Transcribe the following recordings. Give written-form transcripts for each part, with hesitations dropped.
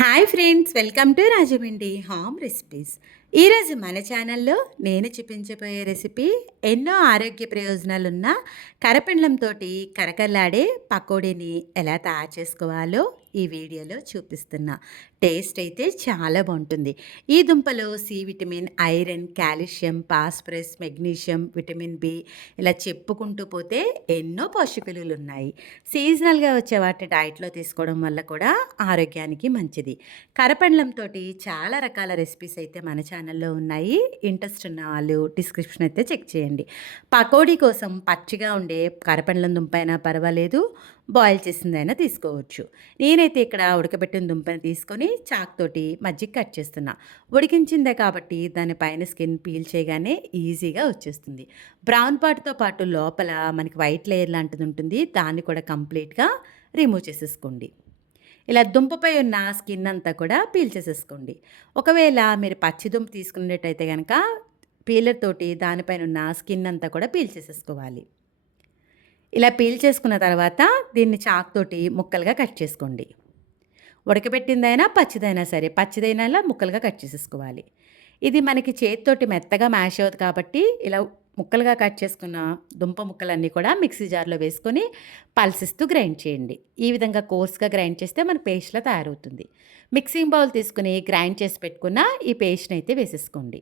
Hi friends, welcome to Rajahmundry home recipes. ఈరోజు మన ఛానల్లో నేను చూపించబోయే రెసిపీ ఎన్నో ఆరోగ్య ప్రయోజనాలున్న కరపెండ్లంతో కరకరలాడే పకోడీని ఎలా తయారు చేసుకోవాలో ఈ వీడియోలో చూపిస్తున్నా. టేస్ట్ అయితే చాలా బాగుంటుంది. ఈ దుంపలో C vitamin, iron, calcium, phosphorus, magnesium, vitamin B ఇలా చెప్పుకుంటూ పోతే ఎన్నో పోషక విలువలు ఉన్నాయి. సీజనల్గా వచ్చే వాటి డైట్లో తీసుకోవడం వల్ల కూడా ఆరోగ్యానికి మంచిది. కరపెండ్లంతో చాలా రకాల రెసిపీస్ అయితే మన ఛానల్లో ఉన్నాయి. ఇంట్రెస్ట్ ఉన్న వాళ్ళు డిస్క్రిప్షన్ అయితే చెక్ చేయండి. పకోడీ కోసం పచ్చిగా ఉండే కరపెండ్లం దుంప అయినా పర్వాలేదు, బాయిల్ చేసిందైనా తీసుకోవచ్చు. నేనైతే ఇక్కడ ఉడకబెట్టిన దుంపని తీసుకొని చాక్తోటి మజ్జిగ కట్ చేస్తున్నా. ఉడికించిందే కాబట్టి దానిపైన స్కిన్ పీల్ చేయగానే ఈజీగా వచ్చేస్తుంది. బ్రౌన్ పార్ట్తో పాటు లోపల మనకి వైట్ లేయర్ లాంటిది ఉంటుంది, దాన్ని కూడా కంప్లీట్గా రిమూవ్ చేసేసుకోండి. ఇలా దుంపపై ఉన్న స్కిన్ అంతా కూడా పీల్ చేసేసుకోండి. ఒకవేళ మీరు పచ్చి దుంప తీసుకున్నట్టయితే కనుక పీలర్ తోటి దానిపైన ఉన్న స్కిన్ అంతా కూడా పీల్ చేసేసుకోవాలి. ఇలా పీల్ చేసుకున్న తర్వాత దీన్ని చాక్తోటి ముక్కలుగా కట్ చేసుకోండి. ఉడకబెట్టిందైనా పచ్చిదైనా సరే, పచ్చిదైనా ఇలా ముక్కలుగా కట్ చేసేసుకోవాలి. ఇది మనకి చేతితోటి మెత్తగా మ్యాష్ అవుతుంది కాబట్టి ఇలా ముక్కలుగా కట్ చేసుకున్న దుంప ముక్కలన్నీ కూడా మిక్సీ జార్లో వేసుకొని పల్సిస్తూ గ్రైండ్ చేయండి. ఈ విధంగా కోర్స్గా గ్రైండ్ చేస్తే మన పేస్ట్లా తయారవుతుంది. మిక్సింగ్ బౌల్ తీసుకుని గ్రైండ్ చేసి పెట్టుకున్న ఈ పేస్ట్ని అయితే వేసేసుకోండి.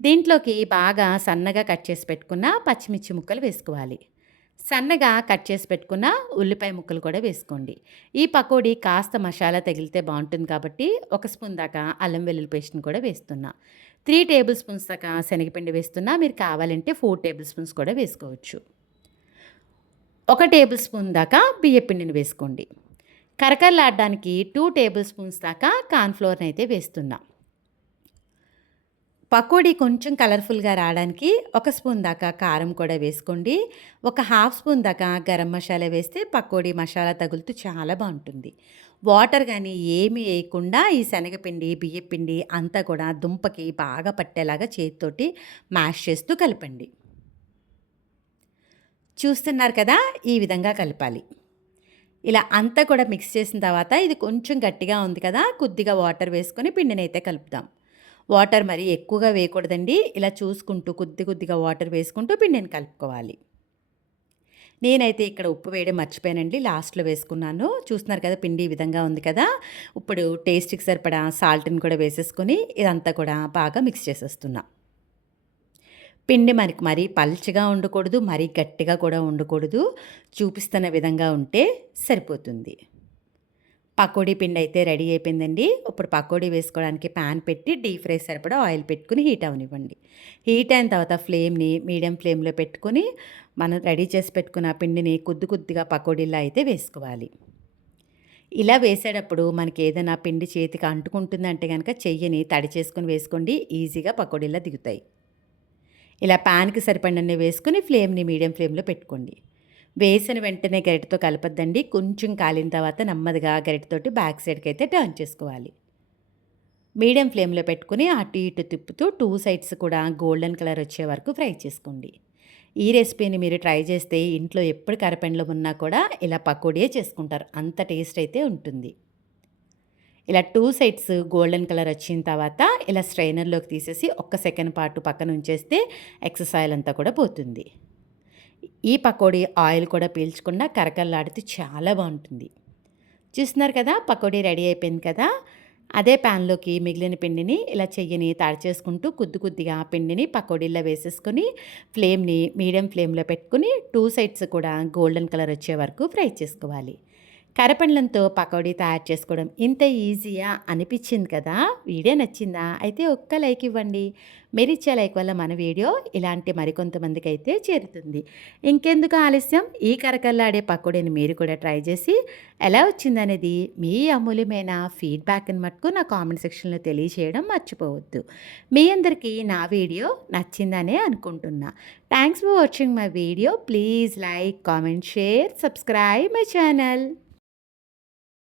దీంట్లోకి బాగా సన్నగా కట్ చేసి పెట్టుకున్న పచ్చిమిర్చి ముక్కలు వేసుకోవాలి. సన్నగా కట్ చేసి పెట్టుకున్న ఉల్లిపాయ ముక్కలు కూడా వేసుకోండి. ఈ పకోడీ కాస్త మసాలా తగిలితే బాగుంటుంది కాబట్టి 1 స్పూన్ దాకా అల్లం వెల్లుల్లి పేస్ట్ని కూడా వేస్తున్నా. 3 టేబుల్ స్పూన్స్ దాకా శనగపిండి వేస్తున్నా. మీరు కావాలంటే 4 టేబుల్ స్పూన్స్ కూడా వేసుకోవచ్చు. 1 టేబుల్ స్పూన్ దాకా బియ్యపిండిని వేసుకోండి. కరకరలాడడానికి 2 టేబుల్ స్పూన్స్ దాకా కార్న్ఫ్లోర్ని అయితే వేస్తున్నా. పకోడీ కొంచెం కలర్ఫుల్గా రావడానికి 1 స్పూన్ దాకా కారం కూడా వేసుకోండి. 1/2 స్పూన్ దాకా గరం మసాలా వేస్తే పకోడీ మసాలా తగులుతూ చాలా బాగుంటుంది. వాటర్ కానీ ఏమీ వేయకుండా ఈ శనగపిండి, బియ్యపిండి అంతా కూడా దుంపకి బాగా పట్టేలాగా చేతితోటి మ్యాష్ చేస్తూ కలపండి. చూస్తున్నారు కదా, ఈ విధంగా కలపాలి. ఇలా అంతా కూడా మిక్స్ చేసిన తర్వాత ఇది కొంచెం గట్టిగా ఉంది కదా, కొద్దిగా వాటర్ వేసుకొని పిండిని అయితే కలుపుదాం. వాటర్ మరి ఎక్కువగా వేయకూడదండి. ఇలా చూసుకుంటూ కొద్దిగా వాటర్ వేసుకుంటూ పిండిని కలుపుకోవాలి. నేనైతే ఇక్కడ ఉప్పు వేయడం మర్చిపోయానండి, లాస్ట్లో వేసుకున్నాను. చూస్తున్నారు కదా, పిండి ఈ విధంగా ఉంది కదా. ఇప్పుడు టేస్ట్కి సరిపడా సాల్ట్ని కూడా వేసేసుకొని ఇదంతా కూడా బాగా మిక్స్ చేసేస్తున్నా. పిండి మనకి మరీ పల్చగా ఉండకూడదు, మరీ గట్టిగా కూడా ఉండకూడదు. చూపిస్తున్న విధంగా ఉంటే సరిపోతుంది. పకోడీ పిండి అయితే రెడీ అయిపోయిందండి. ఇప్పుడు పకోడీ వేసుకోవడానికి ప్యాన్ పెట్టి డీప్ ఫ్రై సరిపడా ఆయిల్ పెట్టుకుని హీట్ అవనివ్వండి. హీట్ అయిన తర్వాత ఫ్లేమ్ని మీడియం ఫ్లేమ్లో పెట్టుకొని మనం రెడీ చేసి పెట్టుకున్న పిండిని కొద్దిగా పకోడీలా అయితే వేసుకోవాలి. ఇలా వేసేటప్పుడు మనకి ఏదైనా పిండి చేతికి అంటుకుంటుందంటే కనుక చెయ్యిని తడి చేసుకుని వేసుకోండి, ఈజీగా పకోడీలా దిగుతాయి. ఇలా ప్యాన్కి సరిపడినన్ని వేసుకుని ఫ్లేమ్ని మీడియం ఫ్లేమ్లో పెట్టుకోండి. వేసిన వెంటనే గరిటెతో కలపద్దండి. కొంచెం కాలిన తర్వాత నెమ్మదిగా గరిటెతోటి బ్యాక్ సైడ్కి అయితే టర్న్ చేసుకోవాలి. మీడియం ఫ్లేమ్లో పెట్టుకుని అటు ఇటు తిప్పుతూ 2 సైడ్స్ కూడా గోల్డెన్ కలర్ వచ్చే వరకు ఫ్రై చేసుకోండి. ఈ రెసిపీని మీరు ట్రై చేస్తే ఇంట్లో ఎప్పుడు కరపెండ్లం ఉన్నా కూడా ఇలా పకోడీయే చేసుకుంటారు, అంత టేస్ట్ అయితే ఉంటుంది. ఇలా 2 సైడ్స్ గోల్డెన్ కలర్ వచ్చిన తర్వాత ఇలా స్ట్రైనర్లోకి తీసేసి 1 సెకండ్ పాటు పక్కన ఉంచేస్తే ఎక్సెస్ ఆయిల్ అంతా కూడా పోతుంది. ఈ పకోడీ ఆయిల్ కూడా పీల్చకుండా కరకరలాడితే చాలా బాగుంటుంది. చూస్తున్నారు కదా, పకోడీ రెడీ అయిపోయింది కదా. అదే ప్యాన్లోకి మిగిలిన పిండిని ఇలా చెయ్యిని తడి చేసుకుంటూ కొద్దిగా పిండిని పకోడీల్లో వేసేసుకొని ఫ్లేమ్ని మీడియం ఫ్లేమ్లో పెట్టుకుని 2 సైడ్స్ కూడా గోల్డెన్ కలర్ వచ్చే వరకు ఫ్రై చేసుకోవాలి. కరపెండ్లంతో పకోడీ తయారు చేసుకోవడం ఇంత ఈజీయా అనిపించింది కదా. వీడియో నచ్చిందా? అయితే ఒక్క లైక్ ఇవ్వండి. మీరు ఇచ్చే లైక్ వల్ల మన వీడియో ఇలాంటి మరికొంతమందికి అయితే చేరుతుంది. ఇంకెందుకు ఆలస్యం, ఈ కరకరలాడే పకోడీని మీరు కూడా ట్రై చేసి ఎలా వచ్చిందనేది మీ అమూల్యమైన ఫీడ్బ్యాక్ని మట్టుకు నా కామెంట్ సెక్షన్లో తెలియజేయడం మర్చిపోవద్దు. మీ అందరికీ నా వీడియో నచ్చిందనే అనుకుంటున్నా. Thanks for watching my video. Please like, comment, share, subscribe my channel.